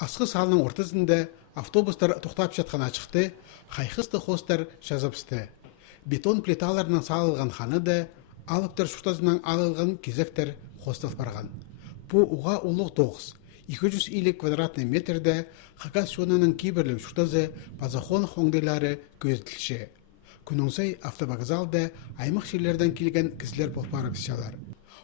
Асқы салының ортасында автобустар тоқтап жатқан ашықты, қайқысты хостар жазыпсты. Бетон плиталарынан салылған ханы да, алыптар шуқтазынан алылған кезектер хостал барған. Бұ уға ұлық 250 квадратный метрде Хакас шонының кейбірлік шуқтазы пазахон хоңдайлары көзділші. Күніңсай автовокзалда аймақ жерлерден келген кізлер болпары бісялар.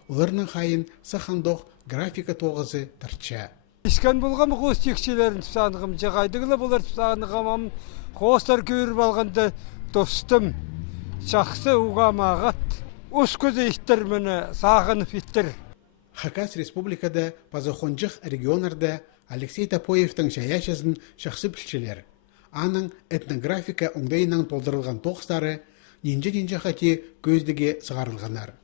Оларының қайын сахандоқ графика тоғызы тұртша. Искан болған қос текшелерін тұсанығым, жағайдығылы болар тұсанығым, қостар көріп алғанды достым, шақсы ұғамағат, ұс көзі иттір мұны сағынып иттір. Хакас республикада пазахонжық регионарда Алексей Топоевтың шаяшасын шақсы білшелер. Аның этнографика оңдайынан толдырылған тоқстары ненже қате көздіге сығарылғанар.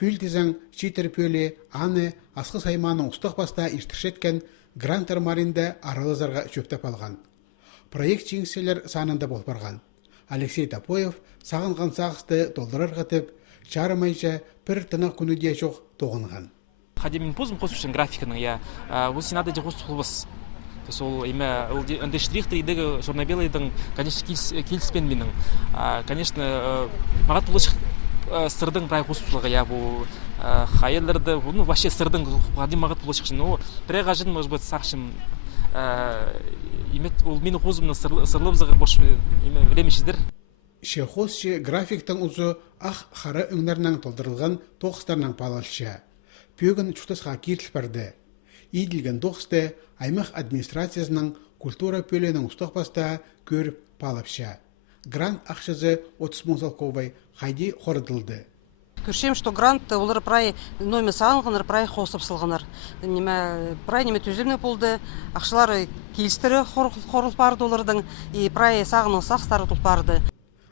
Пүл тезің шитер пөлі аны асқы сайманың ұстық баста иштіршеткен Грант армарында аралызарға шөптеп алған. Проект жеңселер санында болып барған. Алексей Топоев сағынған сағысты толдырыр ғатып, жарымайша пір тынық күніде жоқ тоғынған. Хадемин позым қосушын графиканың, я осы надо де қосу қылбыз. Сол имя ынды штрихты идегі журно-белыйдың, конечно, келіспен менің. Конечно, мағат бұлышық сырдың прай қосушылығы, я бұл хайылдарды, ну, вообще сырдың ғадим мағат бұлышықшын. Но прайға жын, может быть, сақшым, ол мені қозымның сырлып зығыр бош времешіздір. Шехосшы графиктің ұзы ақ қары үңдерінің толдырылған тоқыстарының палалшы. Пөгін чұқтысқа кертіл барды. Иділген тоқысты аймақ администрациясының культура пөленің ұстық баста көріп палапша. Грант ақшызы 30 мыңсалковай қайди қорыдылды. Көршем, что грант олар прай номер сағынғаныр, прай қосып сылғаныр. Прай неме төзімне болды, ақшылары келістірі қорыл барды олардың, и прай сағының сақстары тұл барды.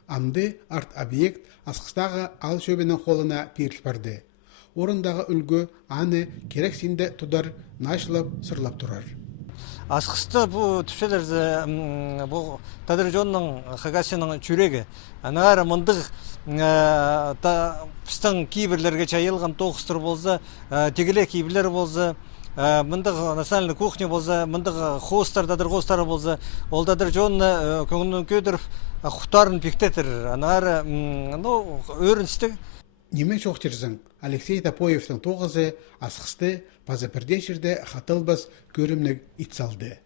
Амды арт объект асқыстағы ал шөбінің қолына періл барды. Орындағы үлгі аны керек сенде тұдар нашылап сырлап тұрар. Асқысты бұл түпшелерді бұл Тадыржонның Хагасының чүрегі. Анағары мұндық пістің кейбірлерге чайылған тоқыстыр болса, тегіле кейбірлер болса, мұндық национальный кухня болса, мұндық хостар, Тадыр хостары болса, ол Тадыржонны көңілін көдіріп, құқтарын пектетір. Анағары өрінсті. Неме жоқтырзың, Алексей Топоевтың тоғызы асқысты пазапірде жерде қатылбас көрімнік ит салды.